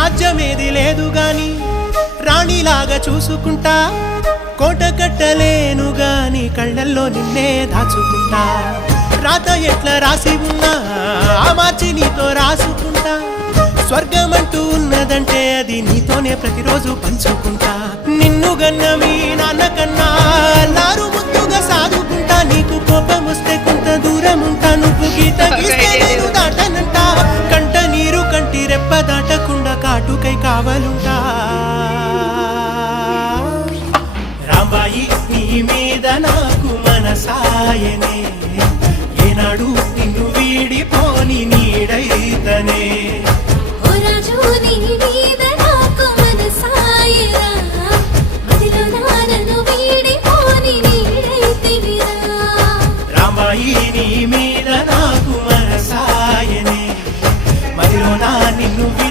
రాజ్యమేది లేదు గాని రాణిలాగా చూసుకుంటా, కోట కట్టలేను గాని కళ్ళల్లో నిన్నే దాచుకుంటా. రాత ఎట్లా రాసి ఉన్నా మార్చి నీతో రాసుకుంటా, స్వర్గమంటూ ఉన్నదంటే అది నీతోనే ప్రతిరోజు పంచుకుంటా. నిన్ను గన్న మీ నాన్న కన్నా లారు ముద్దుగా సాదుకుంటా, నీకు కోపం వస్తే కొంత దూరం ఉంటా, నువ్వు గీత గీస్తే నేను దాటనంట, కంట నీరు కంటి రెప్ప దాటకుండా కాటుకై కావలుంటా. రాంబాయి నీ మీద నాకు మనసాయనే, ఏనాడు నిన్ను వీడిపోని నీడైతనే.